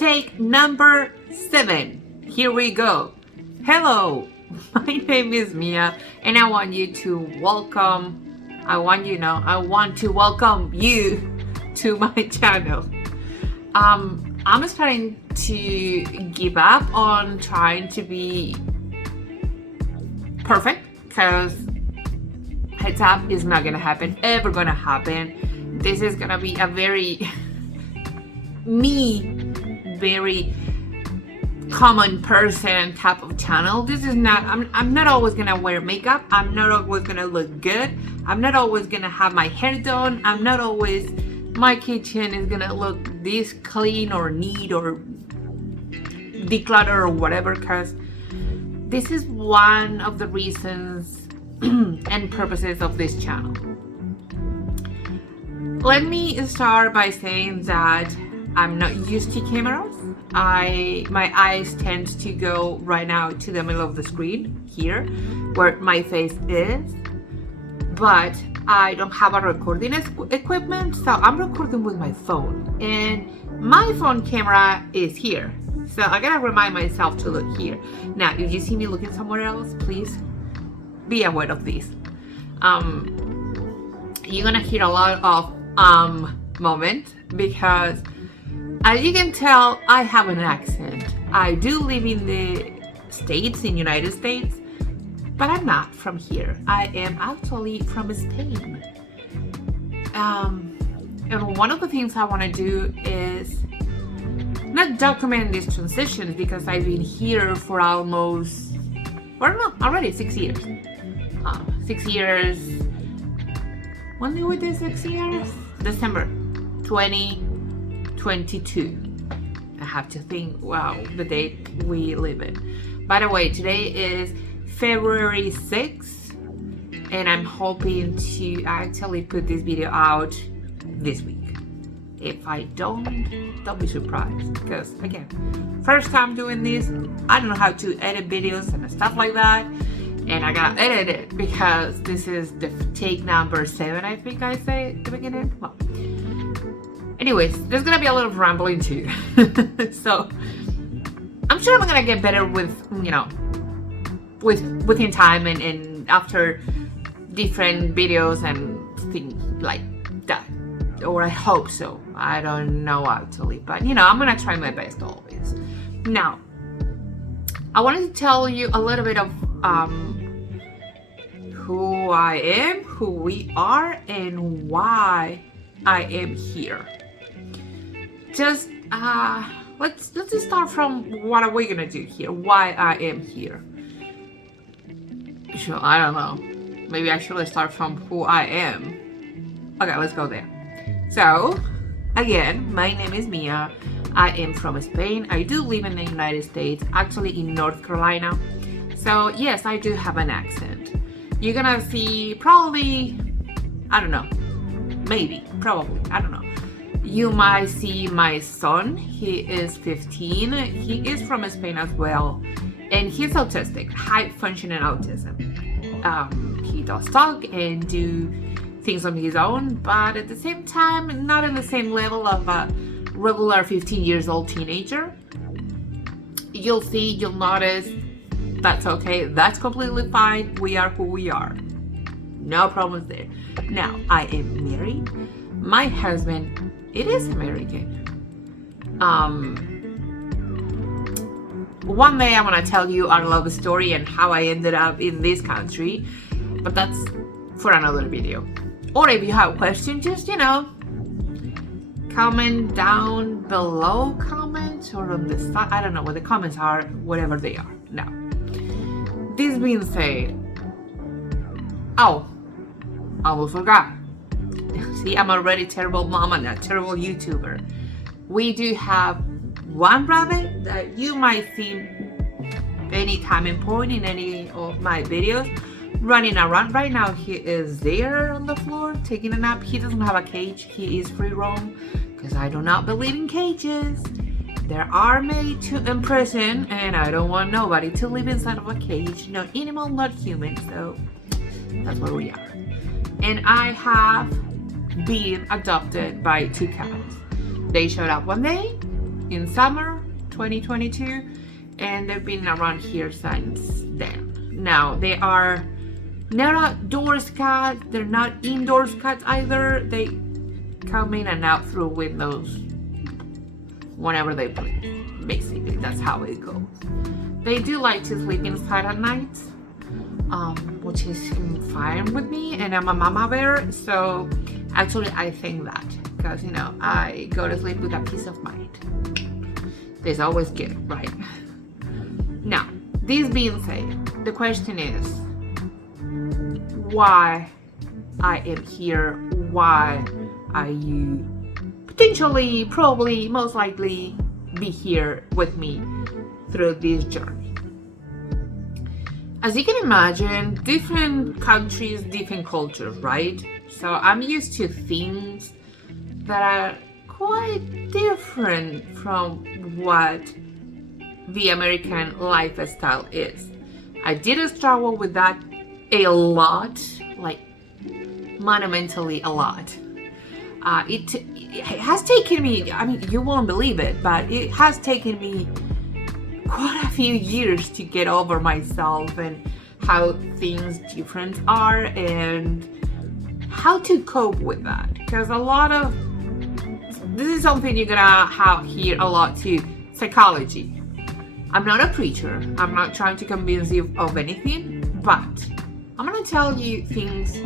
Take number 7. Here we go. Hello, my name is Mia, and I want to welcome you to my channel. I'm starting to give up on trying to be perfect, because heads up, is not gonna happen, ever gonna happen. This is gonna be a very very common person type of channel. This is not, I'm not always gonna wear makeup, I'm not always gonna look good, I'm not always gonna have my hair done, I'm not always, my kitchen is gonna look this clean or neat or declutter or whatever, because this is one of the reasons and purposes of this channel. Let me start by saying that I'm not used to cameras. My eyes tend to go right now to the middle of the screen here where my face is, but I don't have a recording equipment, so I'm recording with my phone, and my phone camera is here, so I gotta remind myself to look here. Now if you see me looking somewhere else, please be aware of this. You're gonna hear a lot of moments, because as you can tell, I have an accent. I do live in the States, in United States, but I'm not from here. I am actually from Spain. And one of the things I want to do is not document these transitions, because I've been here for almost, already 6 years. 6 years. When did we do 6 years? December 2022. I have to think, wow, the date we live in. By the way, today is February 6th, and I'm hoping to actually put this video out this week. If I don't be surprised, because again, first time doing this, I don't know how to edit videos and stuff like that, and I gotta edit it because this is the take number 7, I think I say at the beginning. Well, anyways, there's gonna be a lot of rambling too. So I'm sure I'm gonna get better with, within time and after different videos and things like that. Or I hope so. I don't know actually, but I'm gonna try my best always. Now, I wanted to tell you a little bit of who I am, who we are, and why I am here. Just let's just start from what are we gonna do here, why I am here. Sure, I don't know, maybe I should start from who I am. Okay, let's go there. So again, my name is Mia. I am from Spain. I do live in the United States, actually in North Carolina. So yes, I do have an accent. You're gonna see probably, I don't know, maybe, probably, I don't know. You might see my son. He is 15. He is from Spain as well, and he's autistic, high functioning autism. He does talk and do things on his own, but at the same time, not in the same level of a regular 15 years old teenager. You'll see, you'll notice, that's okay, that's completely fine. We are who we are. No problems there. Now, I am married. My husband, it is American. One day I'm gonna tell you our love story and how I ended up in this country, but that's for another video. Or if you have questions, just comment down below, comments, or on the side. I don't know what the comments are, whatever they are. Now, this being said, oh, I almost forgot. See, I'm already terrible mom and a terrible YouTuber. We do have one rabbit that you might see any time and point in any of my videos running around. Right now he is there on the floor taking a nap. He doesn't have a cage. He is free roam, because I do not believe in cages. They are made to imprison, and I don't want nobody to live inside of a cage. No animal, not human. So that's where we are. And I have been adopted by 2 cats. They showed up one day in summer 2022, and they've been around here since then. Now, they are not outdoors cats, they're not indoors cats either. They come in and out through windows whenever they play. Basically, that's how it goes. They do like to sleep inside at night, which is fine with me, and I'm a mama bear, so actually I think that, because I go to sleep with a peace of mind. It's always good, right? Now, this being said, the question is why I am here. Why are you potentially, probably, most likely be here with me through this journey? As you can imagine, different countries, different cultures, right? So I'm used to things that are quite different from what the American lifestyle is. I did struggle with that a lot, like monumentally a lot. It has taken me, I mean, you won't believe it, but it has taken me quite a few years to get over myself and how things different are and how to cope with that. Because this is something you're gonna hear a lot too, psychology. I'm not a preacher, I'm not trying to convince you of anything, but I'm gonna tell you things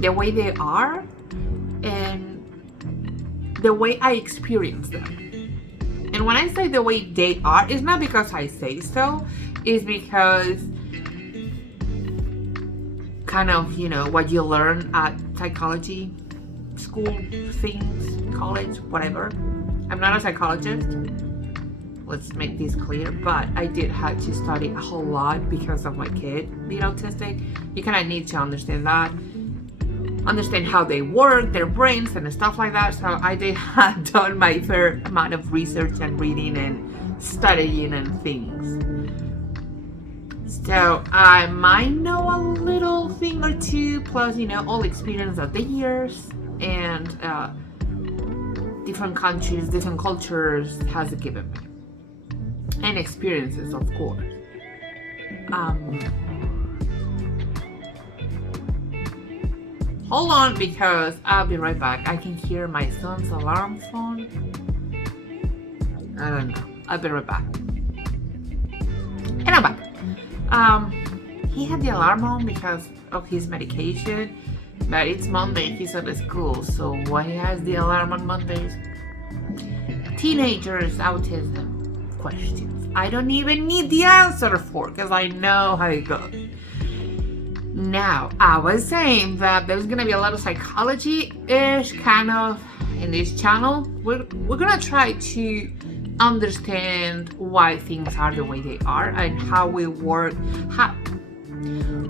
the way they are and the way I experience them. And when I say the way they are, it's not because I say so, it's because kind of, what you learn at psychology school things, college, whatever. I'm not a psychologist, let's make this clear, but I did have to study a whole lot because of my kid being autistic. You kind of need to understand that, understand how they work, their brains and stuff like that. So I did have done my fair amount of research and reading and studying and things. So I might know a little thing or two, plus all experience of the years and different countries, different cultures has given me, and experiences, of course. Hold on, because I'll be right back. I can hear my son's alarm phone. I don't know. I'll be right back. And I'm back. He had the alarm on because of his medication, but it's Monday, he's at school, so why he has the alarm on Mondays? Teenagers, autism questions. I don't even need the answer for, because I know how it goes. Now, I was saying that there's gonna be a lot of psychology-ish kind of in this channel. We're gonna try to understand why things are the way they are and how we work,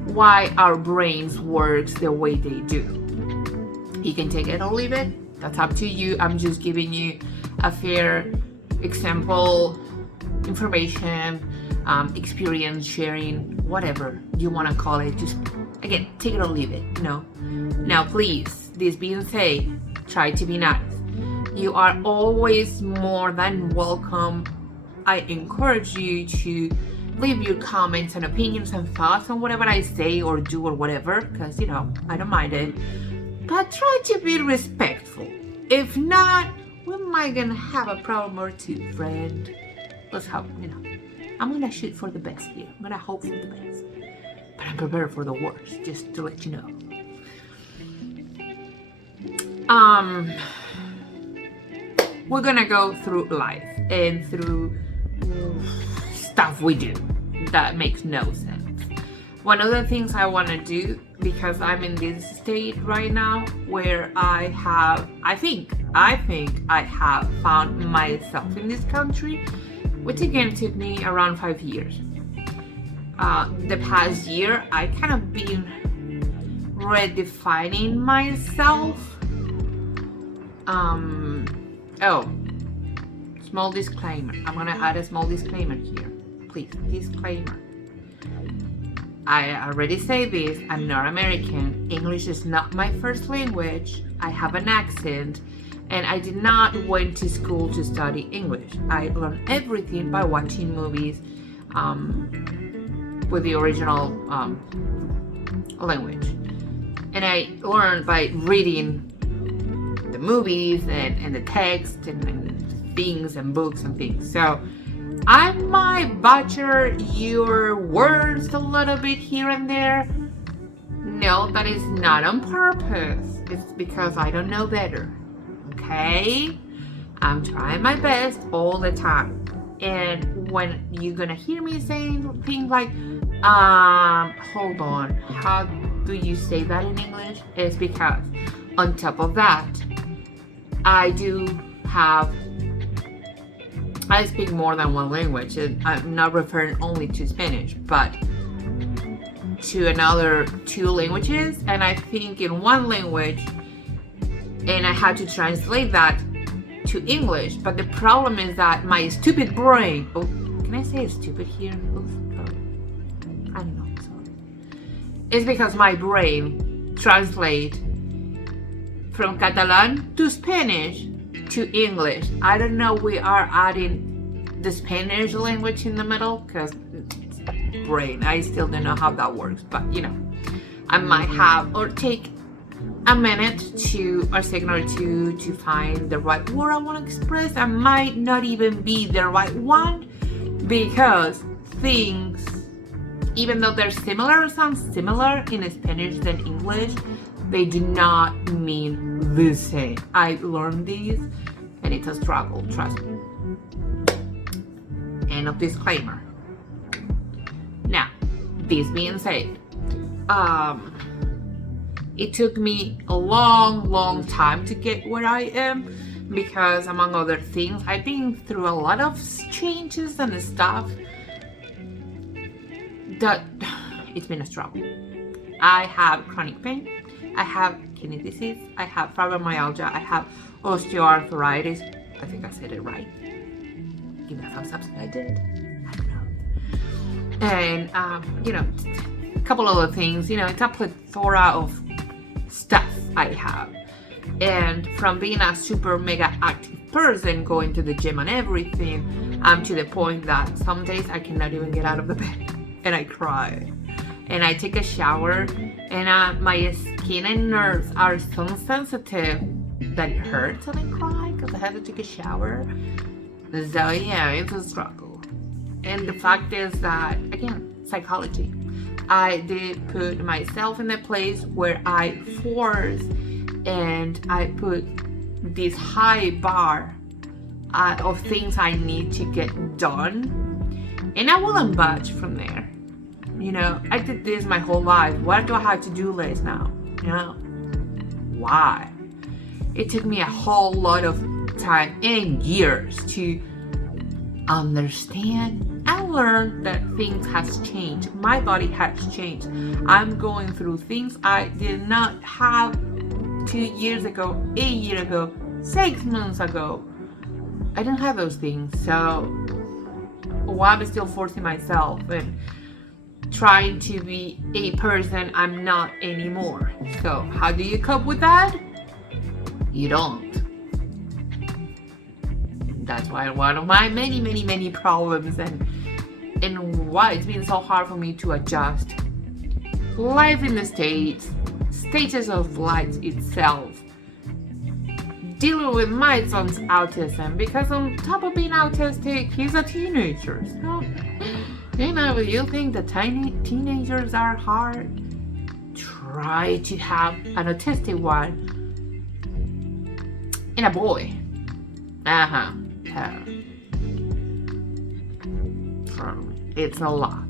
why our brains works the way they do. You can take it or leave it, that's up to you. I'm just giving you a fair example, information, experience sharing, whatever you want to call it. Just again, take it or leave it. Now please, this being said, try to be nice. You are always more than welcome. I encourage you to leave your comments and opinions and thoughts on whatever I say or do or whatever, because I don't mind it, but try to be respectful. If not, we might gonna have a problem or two, friend. Let's hope. I'm gonna shoot for the best here. I'm gonna hope for the best, but I'm prepared for the worst, just to let you know. We're gonna go through life and through stuff we do that makes no sense. One of the things I want to do, because I'm in this state right now where I think I have found myself in this country, which again took me around 5 years. The past year, I kind of been redefining myself. Small disclaimer. I'm gonna add a small disclaimer here. Please, disclaimer. I already say this, I'm not American. English is not my first language. I have an accent, And I did not went to school to study English. I learned everything by watching movies with the original language. And I learned by reading the movies and the text and things and books and things. So I might butcher your words a little bit here and there. No, that is not on purpose. It's because I don't know better. Okay? I'm trying my best all the time. And when you're gonna hear me saying things like, hold on, how do you say that in English? It's because on top of that, I speak more than one language. And I'm not referring only to Spanish, but to another 2 languages. And I think in one language, and I had to translate that to English. But the problem is that my stupid brain, can I say stupid here? I don't know, sorry. It's because my brain translates from Catalan to Spanish to English. I don't know, we are adding the Spanish language in the middle because brain, I still don't know how that works, but I might have or take a minute or second or two to find the right word I want to express. I might not even be the right one because things, even though they're similar or sound similar in Spanish than English, they do not mean the same. I learned these and it's a struggle, trust me. End of disclaimer. Now, this being said, it took me a long time to get where I am because, among other things, I've been through a lot of changes and stuff that it's been a struggle. I have chronic pain, I have kidney disease, I have fibromyalgia, I have osteoarthritis. I think I said it right. Give me a thumbs up if I did. I don't know. And, a couple other things. It's a plethora of stuff I have. And from being a super mega active person, going to the gym and everything, I'm to the point that some days I cannot even get out of the bed. And I cry. And I take a shower. And my skin and nerves are so sensitive that it hurts when I cry because I have to take a shower. So yeah, it's a struggle. And the fact is that, again, psychology. I did put myself in a place where I force and I put this high bar of things I need to get done. And I wouldn't budge from there. I did this my whole life. What do I have to do list now? Why? It took me a whole lot of time and years to understand and learn that things has changed. My body has changed. I'm going through things I did not have 2 years ago, 8 years ago, 6 months ago. I didn't have those things. So why am I still forcing myself and trying to be a person I'm not anymore? So how do you cope with that? You don't. That's why one of my many problems and why it's been so hard for me to adjust. Life in the States, stages of life itself, dealing with my son's autism, because on top of being autistic, he's a teenager. So, you think the tiny teenagers are hard? Try to have an autistic one and a boy. It's a lot.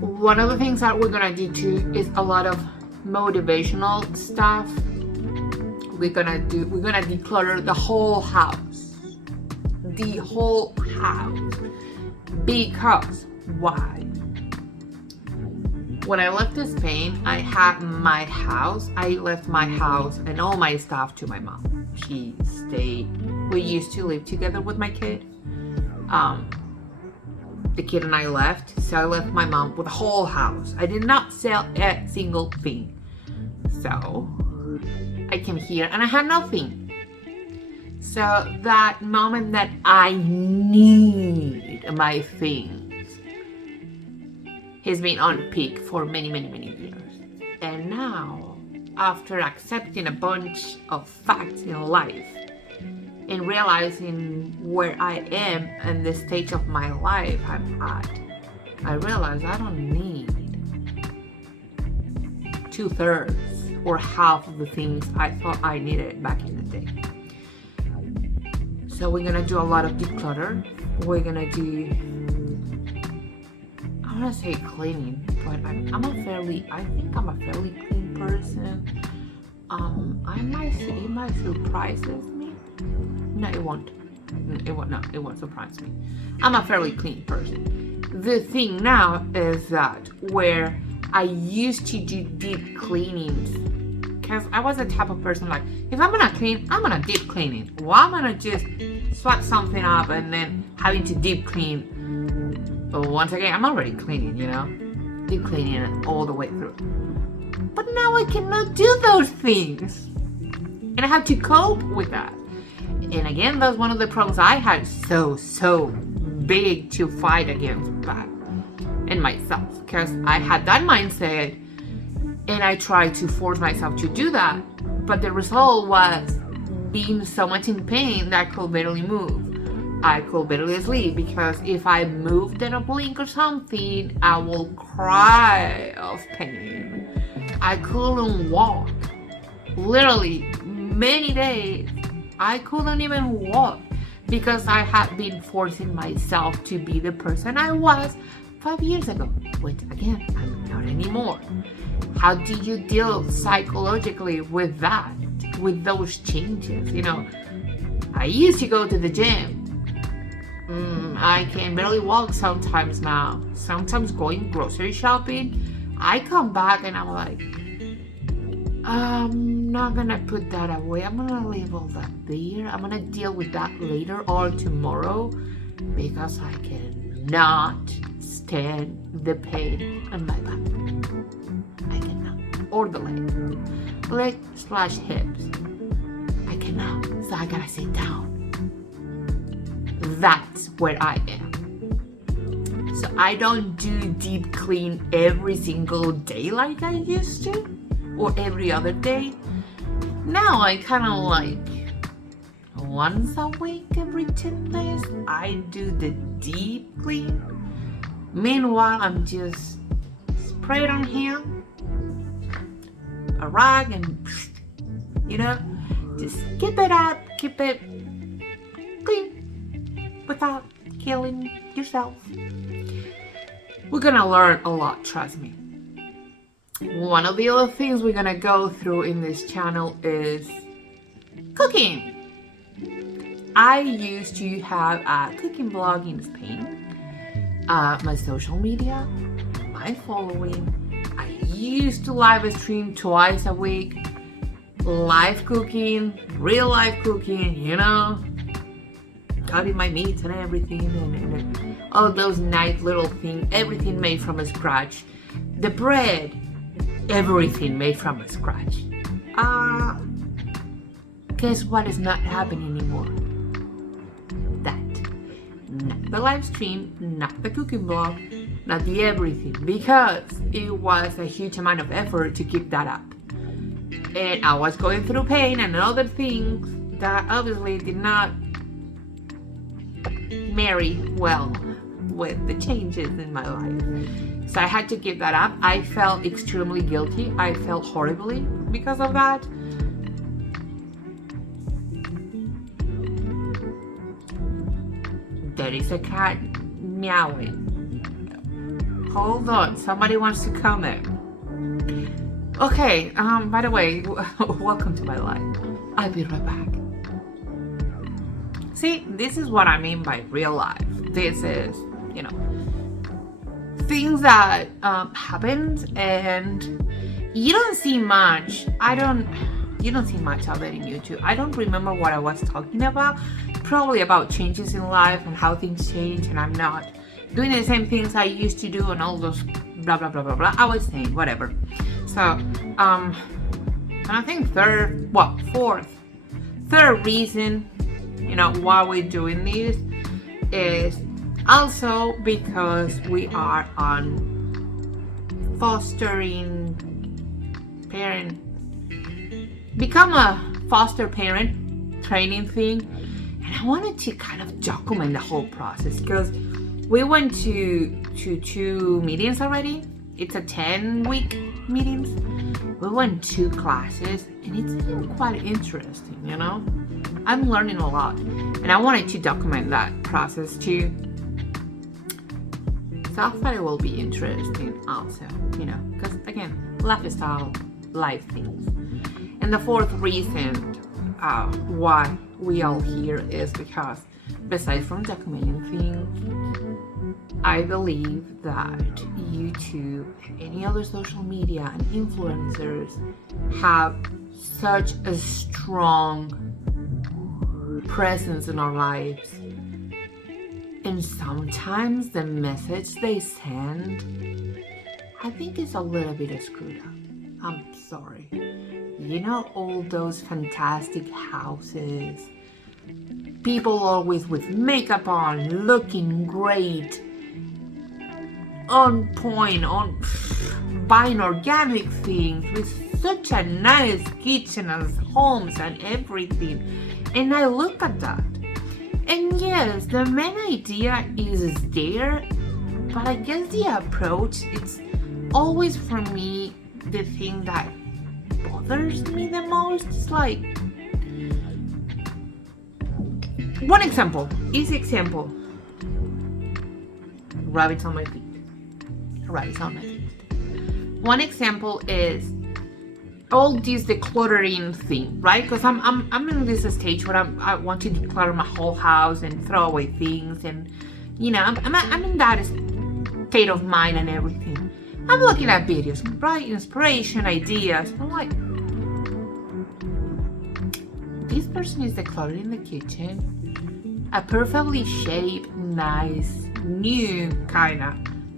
One of the things that we're gonna do too is a lot of motivational stuff. We're gonna declutter the whole house. Because why? When I left Spain, I had my house. I left my house and all my stuff to my mom. She stayed. We used to live together with my kid. The kid and I left, so I left my mom with the whole house. I did not sell a single thing. So I came here and I had nothing. So that moment that I need my things has been on peak for many, many, many years. And now, after accepting a bunch of facts in life and realizing where I am and the stage of my life I'm at, I realize I don't need 2/3 or half of the things I thought I needed back in the day. So we're gonna do a lot of declutter. We're gonna do, I wanna say cleaning, but I think I'm a fairly clean person. It might surprise me. No, it won't. It won't surprise me. I'm a fairly clean person. The thing now is that where I used to do deep cleanings, because I was the type of person like, if I'm gonna clean, I'm gonna deep clean it. Well, I'm gonna just swap something up and then having to deep clean. But once again, I'm already cleaning, deep cleaning it all the way through. But now I cannot do those things, and I have to cope with that. And again, that's one of the problems I had so big to fight against back in myself, because I had that mindset and I tried to force myself to do that, but the result was being so much in pain that I could barely move. I could barely sleep, because if I moved in a blink or something, I will cry of pain. I couldn't walk. Literally, many days, I couldn't even walk because I had been forcing myself to be the person I was 5 years ago, which again, I'm not anymore. How do you deal psychologically with that, with those changes? I used to go to the gym. I can barely walk sometimes now. Sometimes going grocery shopping, I come back and I'm like, I'm not gonna put that away. I'm gonna leave all that there. I'm gonna deal with that later or tomorrow, because I cannot stand the pain on my back. I cannot. Or the leg/hips. I cannot. So I gotta sit down. That's where I am. So I don't do deep clean every single day like I used to, or every other day. Now I kind of like once a week, every 10 days, I do the deep clean. Meanwhile, I'm just spray it on here, a rag, and just keep it up, keep it clean without killing yourself. We're gonna learn a lot, trust me. One of the other things we're gonna go through in this channel is cooking. I used to have a cooking blog in Spain. My social media, my following. I used to live stream twice a week. Live cooking, real life cooking, cutting my meats and everything, and all those nice little things, everything made from scratch. The bread, everything made from scratch. Guess what is not happening anymore? That. Not the live stream, not the cooking blog, not the everything, because it was a huge amount of effort to keep that up. And I was going through pain and other things that obviously did not marry well with the changes in my life. So I had to give that up. I felt extremely guilty. I felt horribly because of that. There is a cat meowing. Hold on, somebody wants to come in. Okay, by the way, welcome to my life. I'll be right back. See, this is what I mean by real life. This is, things that happened, and you don't see much. You don't see much of it in YouTube. I don't remember what I was talking about. Probably about changes in life and how things change, and I'm not doing the same things I used to do and all those blah blah blah blah blah. I was saying whatever. So I'm And I think third reason, why we're doing this is also because we are on fostering parent, become a foster parent training thing. And I wanted to kind of document the whole process because we went to 2 meetings already. It's a 10-week meetings. We went 2 classes and it's been quite interesting, I'm learning a lot and I wanted to document that process too. So I thought it will be interesting also, because again, lifestyle, life things. And the 4th reason why we all here is because besides from documenting things, I believe that YouTube and any other social media and influencers have such a strong presence in our lives. And sometimes the message they send, I think is a little bit screwed up. I'm sorry. All those fantastic houses, people always with makeup on, looking great, on point, buying organic things with such a nice kitchen and homes and everything. And I look at that. And yes, the main idea is there, but I guess the approach, it's always for me the thing that bothers me the most. It's like, easy example, rabbits on my feet. One example is all this decluttering thing, right? Because I'm in this stage where I want to declutter my whole house and throw away things, and I'm in that state of mind and everything. I'm looking at videos, right? Inspiration, ideas. I'm like, this person is decluttering the kitchen, a perfectly shaped, nice, new kind of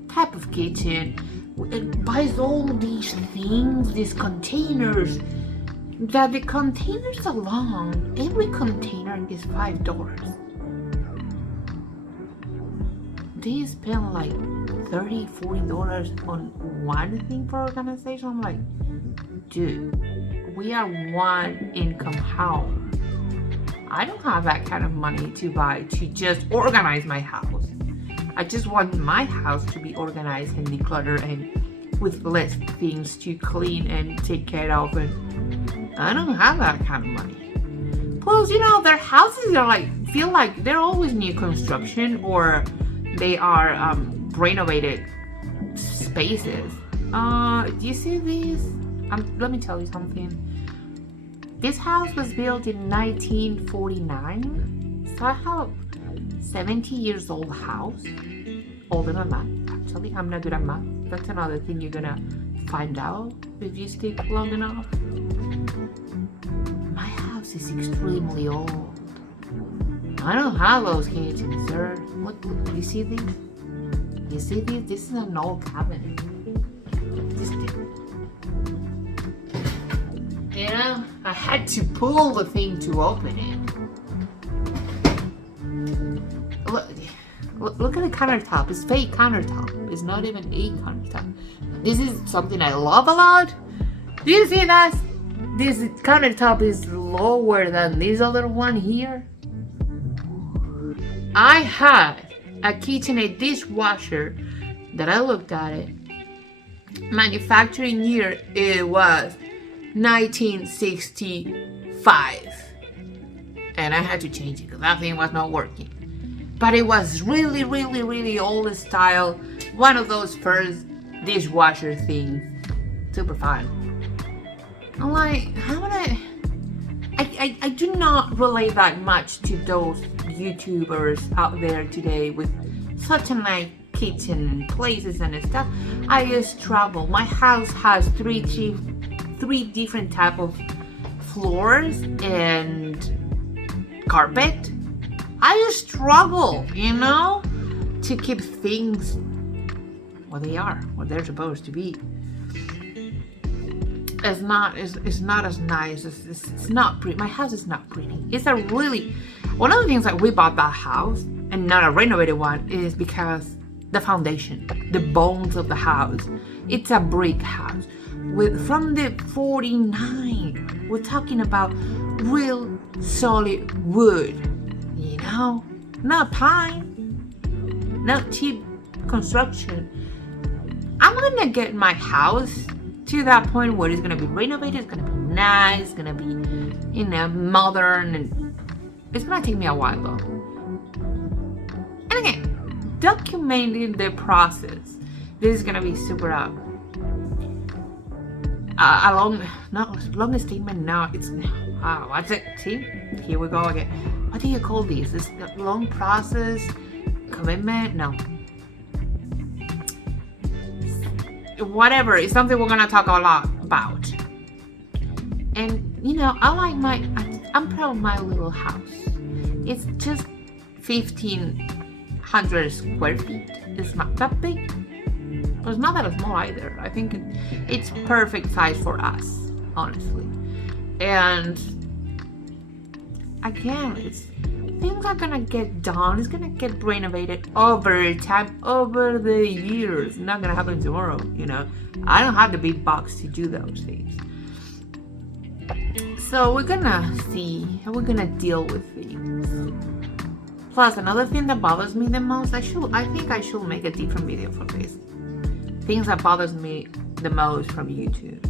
type of kitchen. It buys all these things, these containers. That the containers alone, every container is $5. They spend like $30, $40 on one thing for organization. I'm like, dude, we are one income household. I don't have that kind of money to buy to just organize my house. I just want my house to be organized and decluttered and with less things to clean and take care of, and I don't have that kind of money. Plus, their houses are feel like they're always new construction or they are renovated spaces. Do you see these? Let me tell you something. This house was built in 1949, so I have 70 years old house, older than that. Actually, I'm not good at math. That's another thing you're gonna find out if you stick long enough. My house is extremely old. I don't have those kitchens, sir. Look, you see these? You see these? This is an old cabinet. I had to pull the thing to open it. Look at the countertop. It's fake countertop. It's not even a countertop. This is something I love a lot. Do you see that? This countertop is lower than this other one here. I had a KitchenAid dishwasher that I looked at it. Manufacturing year, it was 1965. And I had to change it because that thing was not working. But it was really, really, really old style. One of those first dishwasher things. Super fun. I'm like, how would I do not relate that much to those YouTubers out there today with such a nice kitchen and places and stuff. I just travel. My house has three different type of floors and carpet. I just struggle, to keep things what they are, what they're supposed to be. it's not as nice. It's not pretty. My house is not pretty. It's a really, one of the things that we bought that house and not a renovated one is because the foundation, the bones of the house. It's a brick house from the 49. We're talking about real solid wood, not pine, not cheap construction. I'm gonna get my house to that point where it's gonna be renovated, it's gonna be nice, it's gonna be, modern, and it's gonna take me a while though. And again, documenting the process. This is gonna be super long statement. No, it's what's it? See, here we go again. What do you call this? Is a long process, commitment? No. Whatever, it's something we're gonna talk a lot about. And I'm proud of my little house. It's just 1,500 square feet. It's not that big, but it's not that small either. I think it's perfect size for us, honestly. And again, things are gonna get done. It's gonna get renovated over time, over the years. It's not gonna happen tomorrow, I don't have the big bucks to do those things. So we're gonna see how we're gonna deal with things. Plus, another thing that bothers me the most, I think I should make a different video for this. Things that bothers me the most from YouTube,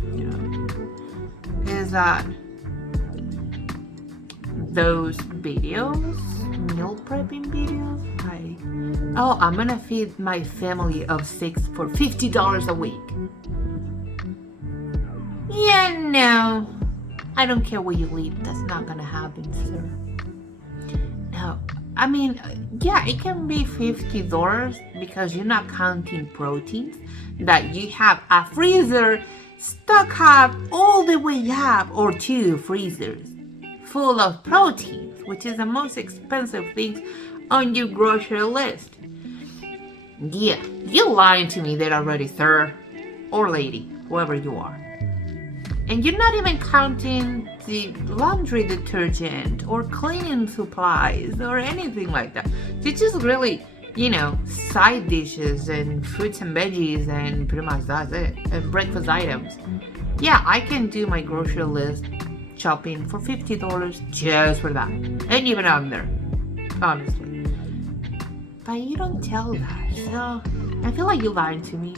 is that those videos, meal prepping videos, I'm gonna feed my family of 6 for $50 a week. Yeah, no, I don't care where you live, that's not gonna happen, sir. No, I mean, yeah, it can be $50 because you're not counting proteins, that you have a freezer stock up all the way up, or 2 freezers full of proteins, which is the most expensive thing on your grocery list. Yeah, you're lying to me there already, sir, or lady, whoever you are. And you're not even counting the laundry detergent or cleaning supplies or anything like that. It's just really, side dishes and fruits and veggies, and pretty much that's it. And breakfast items. Yeah, I can do my grocery list shopping for $50 just for that. And even under, honestly. But you don't tell that. So I feel like you're lying to me,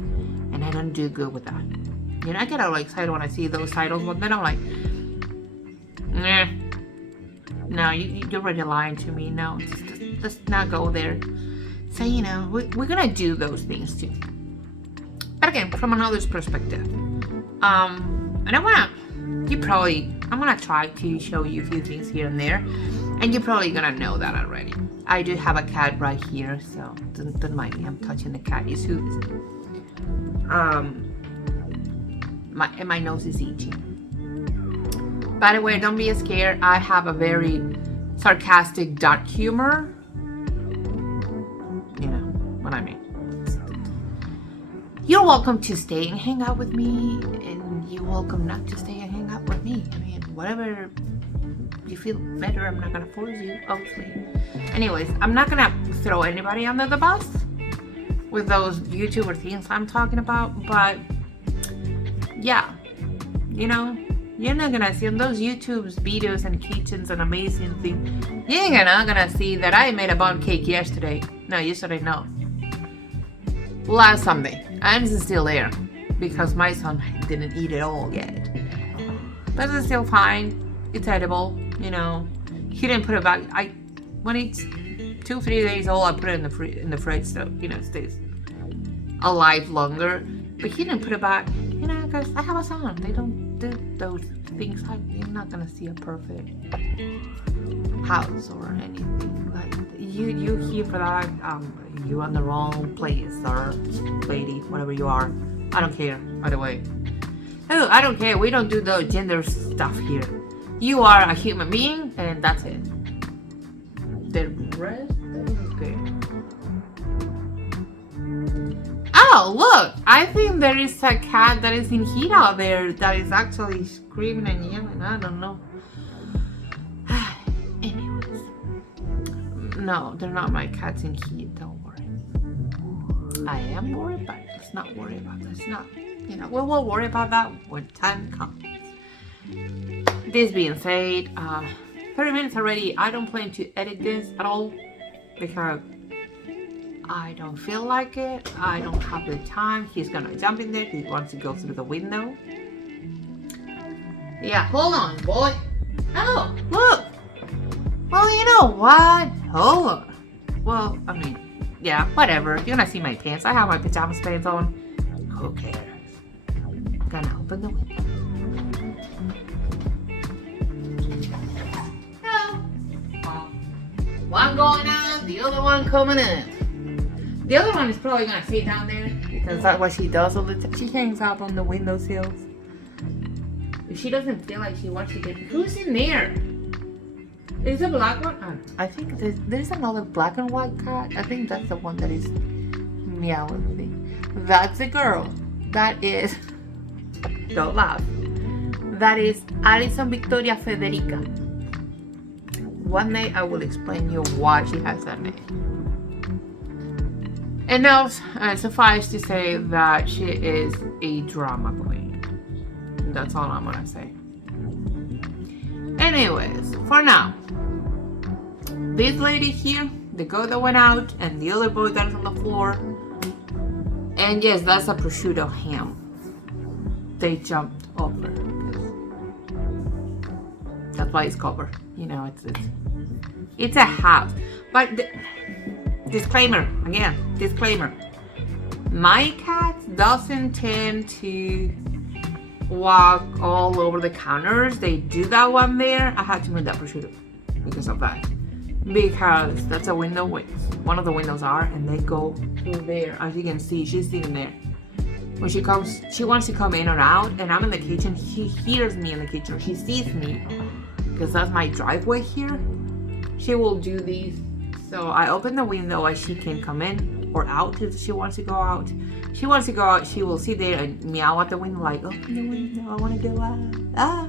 and I don't do good with that. I get all excited when I see those titles, but then I'm like, no, you're already lying to me. No, let's not go there. So, we're gonna do those things too. But again, from another's perspective. And I'm gonna try to show you a few things here and there. And you're probably gonna know that already. I do have a cat right here, so don't mind me. I'm touching the cat. He's soothed. My nose is itchy. By the way, don't be scared. I have a very sarcastic, dark humor. You know what I mean. You're welcome to stay and hang out with me, and you're welcome not to stay and hang out with me. I mean, whatever you feel better. I'm not gonna force you, obviously. Anyways, I'm not gonna throw anybody under the bus with those YouTuber things I'm talking about, but yeah, you're not gonna see on those YouTube's videos and kitchens and amazing things. You're not gonna see that I made a bun cake yesterday. No, yesterday, no. Last Sunday. And it's still there because my son didn't eat it all yet. But it's still fine. It's edible, He didn't put it back. When it's 2-3 days old, I put it in the fridge so it stays alive longer. But he didn't put it back, because I have a son. They don't do those things. You're not gonna see a perfect house or anything like that. You here for that? You're on the wrong place, or lady, whatever you are. I don't care. By the way, oh, I don't care. We don't do the gender stuff here. You are a human being, and that's it. The rest, okay. Oh, look! I think there is a cat that is in heat out there that is actually screaming and yelling. I don't know. Anyways. No, they're not my cats in heat. Don't worry. I am worried, but let's not worry about this. Not, we will worry about that when time comes. This being said, 30 minutes already. I don't plan to edit this at all because I don't feel like it. I don't have the time. He's gonna jump in there. He wants to go through the window. Yeah, hold on, boy. Oh, look. Well, you know what? Hold on. Well, I mean, yeah, whatever. You're gonna see my pants. I have my pajamas pants on. Who cares? I'm gonna open the window. One going out, the other one coming in. The other one is probably gonna sit down there because that's what she does all the time. She hangs out on the windowsills. If she doesn't feel like she wants to get, who's in there? Is the black one? I think there's another black and white cat. I think that's the one that is meowing. That's the girl. That is. Don't laugh. That is Alison Victoria Federica. One day I will explain you why she has that name. And now, suffice to say that she is a drama queen. That's all I'm gonna say. Anyways, for now, this lady here, the girl that went out, and the other boy that's on the floor. And yes, that's a prosciutto ham. They jumped over. That's why it's covered. It's a house. But disclaimer, again, disclaimer. My cat doesn't tend to walk all over the counters. They do that one there. I had to move that prosciutto because of that. Because that's a window with one of the windows are, and they go through there. As you can see, she's sitting there. When she comes, she wants to come in or out, and I'm in the kitchen. She hears me in the kitchen. She sees me because that's my driveway here. She will do these. So I open the window and she can come in or out if she wants to go out. She wants to go out, she will sit there and meow at the window like, open the window, I want to go out. Ah.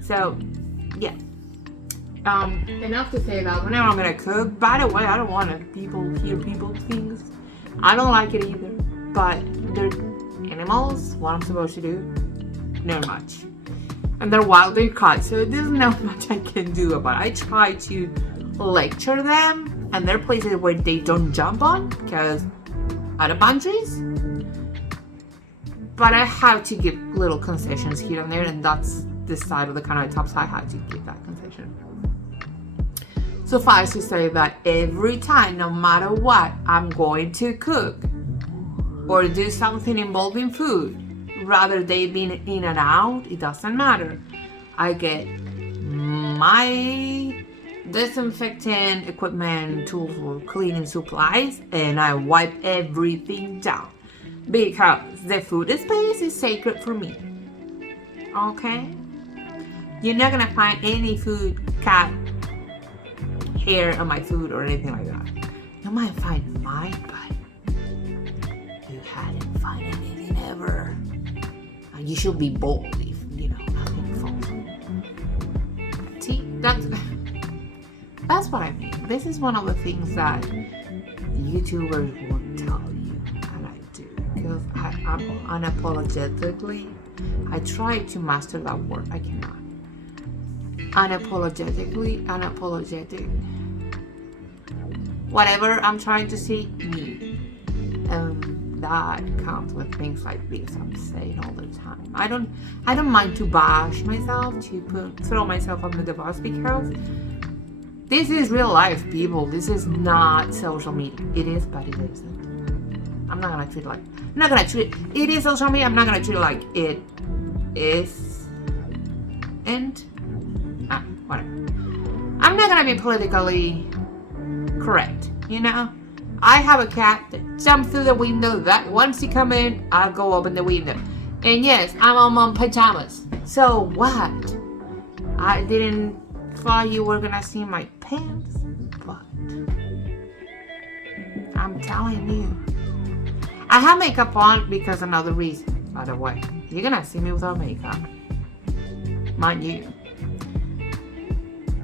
So, yeah. Enough to say that whenever I'm going to cook, by the way, I don't want to hear people's things. I don't like it either. But they're animals, what I'm supposed to do, not much. And they're wild, they're caught, so there's not much I can do about it. I try to lecture them, and there are places where they don't jump on because other boundaries. But I have to give little concessions here and there, and that's the side of the countertops I had to give that concession. Suffice to say that every time, no matter what, I'm going to cook or do something involving food, rather they being in and out, it doesn't matter. I get my disinfectant equipment, tools for cleaning supplies, and I wipe everything down because the food space is sacred for me. Okay? You're not gonna find any food, cat hair on my food or anything like that. You might find mine, but you hadn't found anything ever. You should be bold if nothing falls. See, that's what I mean. This is one of the things that YouTubers won't tell you, and I do, because I'm unapologetically. I try to master that word. I cannot. Unapologetic. Whatever I'm trying to say, me. That comes with things like this. I'm saying all the time. I don't mind to bash myself, to throw myself under the bus, because this is real life, people. This is not social media. It is, but it isn't. I'm not gonna treat it like. I'm not gonna treat it is social media. I'm not gonna treat it like it is. And whatever. I'm not gonna be politically correct. I have a cat that jumps through the window. That once you come in, I'll go open the window. And yes, I'm on my pajamas. So what? I didn't thought you were gonna see my pants, but I'm telling you, I have makeup on because another reason, by the way. You're gonna see me without makeup. Mind you.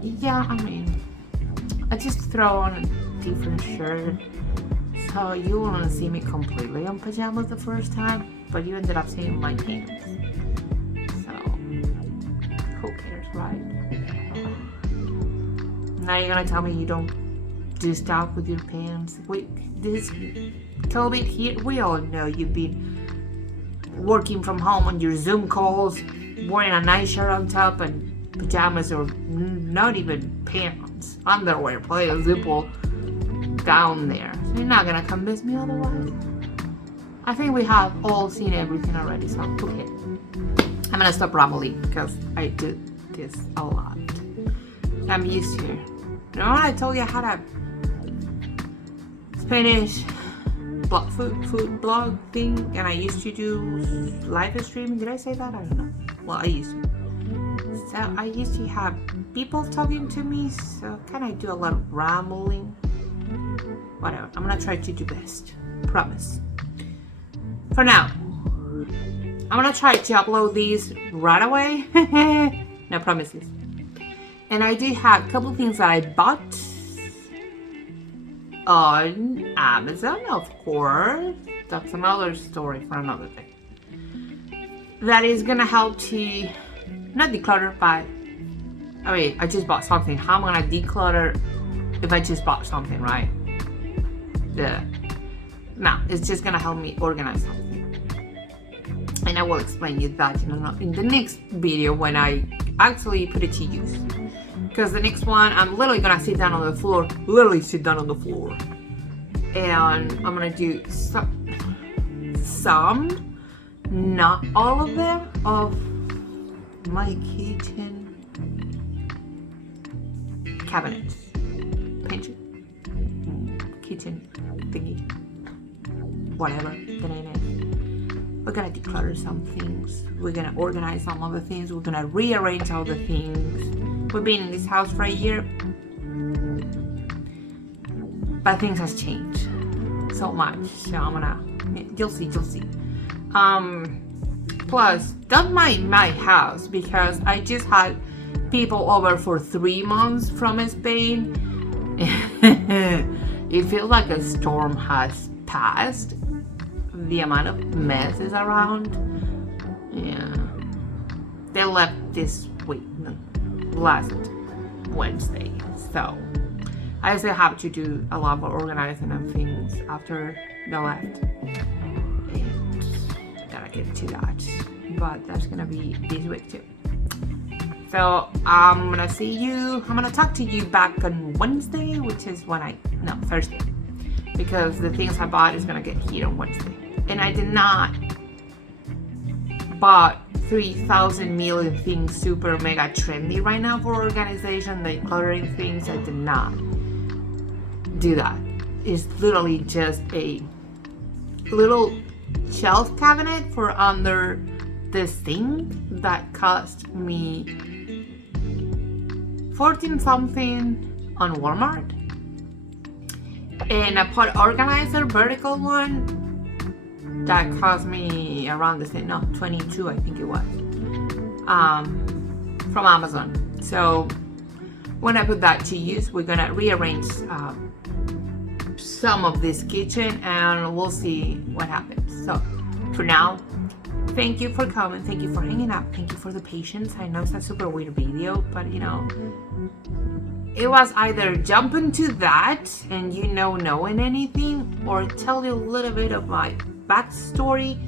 Yeah, I mean, I just throw on a different shirt. So you won't see me completely in pajamas the first time, but you ended up seeing my pants. So, who cares, right? Now you're gonna tell me you don't do stuff with your pants. This COVID here, we all know you've been working from home on your Zoom calls, wearing a nice shirt on top and pajamas or not even pants, underwear, play a zipper down there. So you're not gonna convince me otherwise. I think we have all seen everything already, so okay. I'm gonna stop rambling because I do this a lot. I'm used to it. Remember I told you I had a Spanish food blog thing, and I used to do live streaming. Did I say that? I don't know. Well, I used to. So I used to have people talking to me, so kind of do a lot of rambling. Whatever. I'm gonna try to do best. Promise. For now, I'm gonna try to upload these right away. No promises. And I do have a couple things that I bought on Amazon, of course. That's another story for another day. That is gonna help to not declutter, but I mean, I just bought something. How am I gonna declutter if I just bought something, right? No, it's just gonna help me organize something. And I will explain you that in the next video when I actually put it to use. Because the next one, I'm literally gonna sit down on the floor, and I'm gonna do some, not all of them, of my kitchen cabinets, kitchen thingy, whatever the name is. We're gonna declutter some things. We're gonna organize some other things. We're gonna rearrange all the things. We've been in this house for a year, but things has changed so much. So you'll see. Plus, don't mind my house because I just had people over for 3 months from Spain. It feels like a storm has passed. The amount of mess is around. Yeah, they left this week. Last Wednesday, so I still have to do a lot more organizing and things after they left, and gotta get to that, but that's gonna be this week too. So I'm gonna talk to you back on Wednesday, which is Thursday, because the things I bought is gonna get here on Wednesday, and I did not bought 3,000 million things super mega trendy right now for organization, like decluttering things. I did not do that. It's literally just a little shelf cabinet for under this thing that cost me 14 something on Walmart, and a pot organizer, vertical one, that cost me around the same, 22 I think it was, from Amazon. So when I put that to use, we're gonna rearrange some of this kitchen and we'll see what happens. So for now, thank you for coming, thank you for hanging out, thank you for the patience. I know it's a super weird video, but it was either jump into that and knowing anything, or tell you a little bit of my backstory,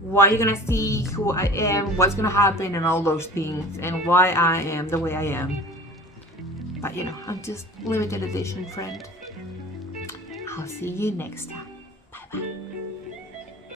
why you're gonna see who I am, what's gonna happen, and all those things, and why I am the way I am. But I'm just limited edition friend. I'll see you next time. Bye bye.